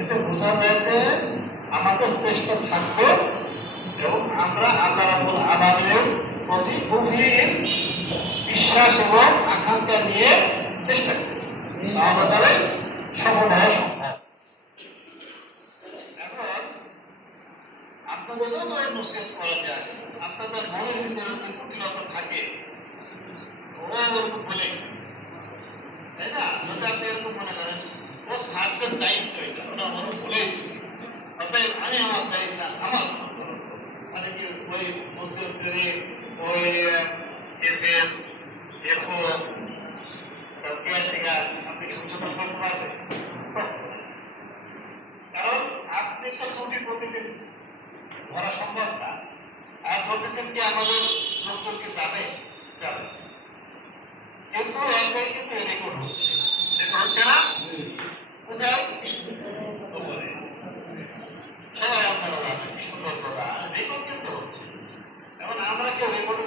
এতে বোঝা যায় যে আমাদের চেষ্টা থাকবে এবং আমরা আল্লাহ রাবুল প্রতি গভীর বিশ্বাস এবং আকাঙ্ক্ষা নিয়ে চেষ্টা করি। আমাদের সফল হওয়া সম্ভব এখন আপনাদেরও তো নসিহত করা যায়, আপনাদের মনের ভিতরে যে কুটিলতা থাকে ও ওরকম বলে, তাই না? যদি আপনি এরকম মনে করেন, ও সার্ভের দায়িত্ব। কারণ আপনি তো প্রতিদিন ধরা সম্ভব না, আর প্রতিদিন কি আমাদের লোকজনকে যাবে কিন্তু একটাই কিন্তু রেকর্ড হচ্ছে রেকর্ড হচ্ছে না কোথায় উপরে সবাই আপনারা জানেন কি সুন্দর কথা রেকর্ড কিন্তু হচ্ছে এখন আমরা কেউ রেকর্ডের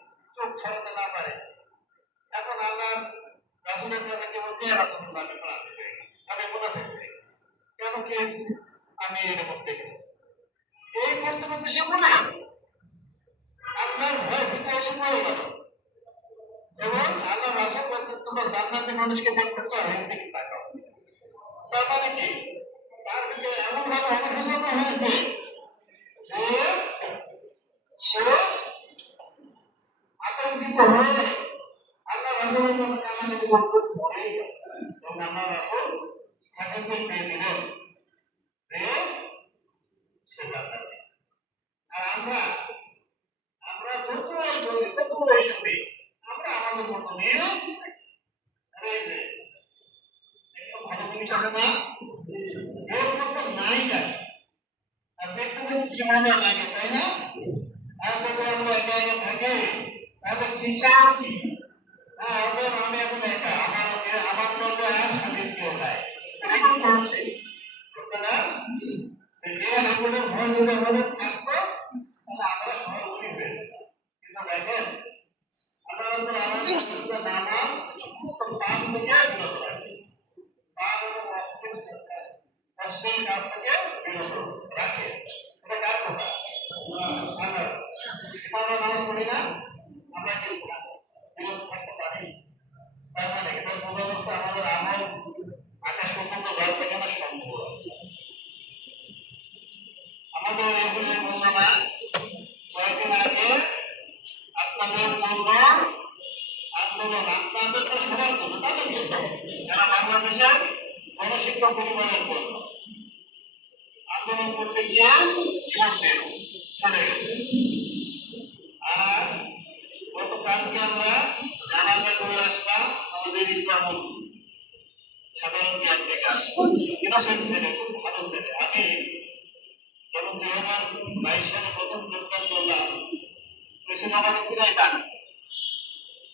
চোখ ছড়াতে না পারে এখন আল্লাহ রাসুলের কাছে কে বলছে রাসুল আমি মুনাফিক হয়ে গেছি। আমি মুনাফিক হয়ে গেছি। কেন কে আমি এরকম দেখেছি এই করতে করতে সে মনে আপনার ভয় ভিতরে এসে পড়ে গেল। এবং আল্লাহ রাসুল বলছে, তোমরা মানুষকে দেখতে চাও, এর দিকে তাকাও। তার মানে কি? তার ভিতরে এমন ভাবে অনুশোচনা হয়েছে যে সে হয়ে আল্লাহ রাসুলের কথা আমাদের পড়েই গেল। এবং আল্লাহ রাসুল সার্টিফিকেট পেয়ে দিলেন যে সে জান্নাতি আর আমরা আমরা যত বলি তত শুনি, আমরা আমাদের মতো নিয়ে রয়েছে একটা ভালো জিনিস আছে না এর মতো নাই না আর দেখতে কি মজা লাগে, তাই না? আর যদি আমরা একা একা থাকি তাহলে কি হ্যাঁ ওদের আমি এখন একা, আমার আমার মধ্যে আর স্বাধীন কেউ নাই এরকম করছে না যে রেকর্ডের ভয় যদি আমাদের থাকতো, তাহলে আমরা উনি হয়ে কিন্তু দেখেন আলামিন শুধু নামাজ পাপ থেকে বিরত রাখে এবং অশ্লীল কাজ থেকে বিরত রাখে এটা কার কথা? আমরা নামাজ পড়ি না আমরা কি বিরত থাকতে পারি তার মানে এটা বোঝা যাচ্ছে আমাদের আমল আকাশ পর্যন্ত যাওয়া থেকে না সম্ভব আমাদের এগুলি বলল না কয়েকদিন আগে আপনাদের জন্য আন্দোলন আপনাদের তো সবার জন্য তাদের জন্য বাংলাদেশের গণশিক্ষক পরিবারের জন্য আন্দোলন করতে গিয়ে জীবন দিয়ে চলে গেছে। আর গতকালকে আমরা জানাজা করে আসলাম আমাদের ইব্রাহিম সাধারণ জ্ঞান থেকে ইনোসেন্ট ছেলে, ভালো ছেলে। আমি যখন দুই হাজার বাইশ সালে প্রথম যোগদান করলাম বেশির আমাদের ফিরাই ডাক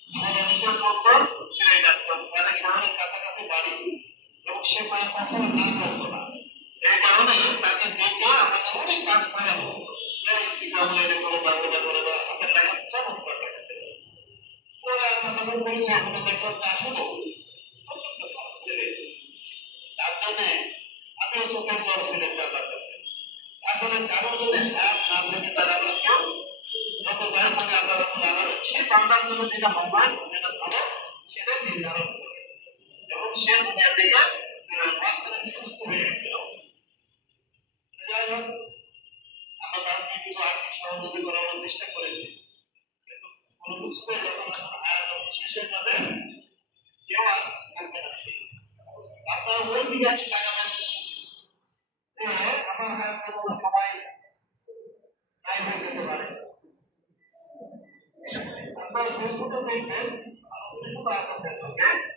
আমাদের অফিসের মতো ফিরাই ডাকতো মানে শহরের কাছাকাছি বাড়ি এবং সে কয়েক বছর নাম বলতো না। এই কারণে তাকে দেখে আমাদের অনেক কাজ করানো করে বা হাতের লাগা চোখের কাছে। আসলে কারও যদি খারাপ যত যাই মানে জানাব সে বান্দার জন্য যেটা মঙ্গল যেটা ভালো সেটা নির্ধারণ। করে এবং সে দুনিয়া থেকে মাঝখানে সুস্থ হয়ে গেছিল যাই আমরা তাকে আর্থিক সহযোগী করার চেষ্টা করেছি কিন্তু কোনো কিছুতে কেউ আর দিকে তাকাবেন আমার হাতে হয়ে যেতে পারে আপনারা ফেসবুকে দেখবেন আমাদের শুধু আছে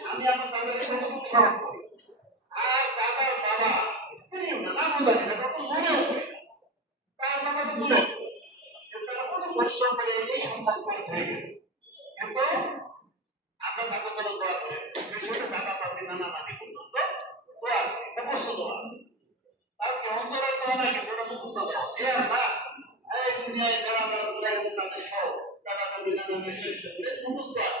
আমি আমার দাদাকে খুব স্মরণ করি আর দাদার বাবা, তিনি না বোঝাই না তখন মনে হবে তার বাবা তো দূরে তারা কত পরিশ্রম করে এই সংসার করে ধরে গেছে। কিন্তু আমরা তাকে জন্য দোয়া করি বিশেষ দাদা দাদি নানা নানি পর্যন্ত দোয়া মুখস্থ দোয়া তার কি অন্তরের দোয়া নাই তাদের সব দাদা দাদি নানা মিশে মুখস্থ আছে।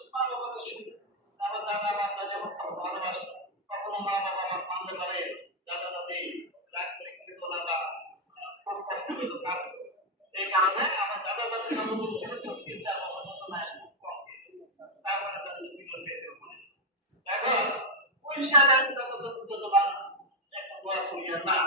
বাবা পারে দাদা দাদি রাগ করে খেতে বা খুব কষ্ট পেত কাজ এই কারণে আমার দাদা দাদি যতদিন ছিল তো তিন চার বছর মতো নাই খুব কম তারপরে তাদের বিকল পেতে দেখো ওই হিসাবে আমি দাদা দাদির জন্য একটা বড় করি না।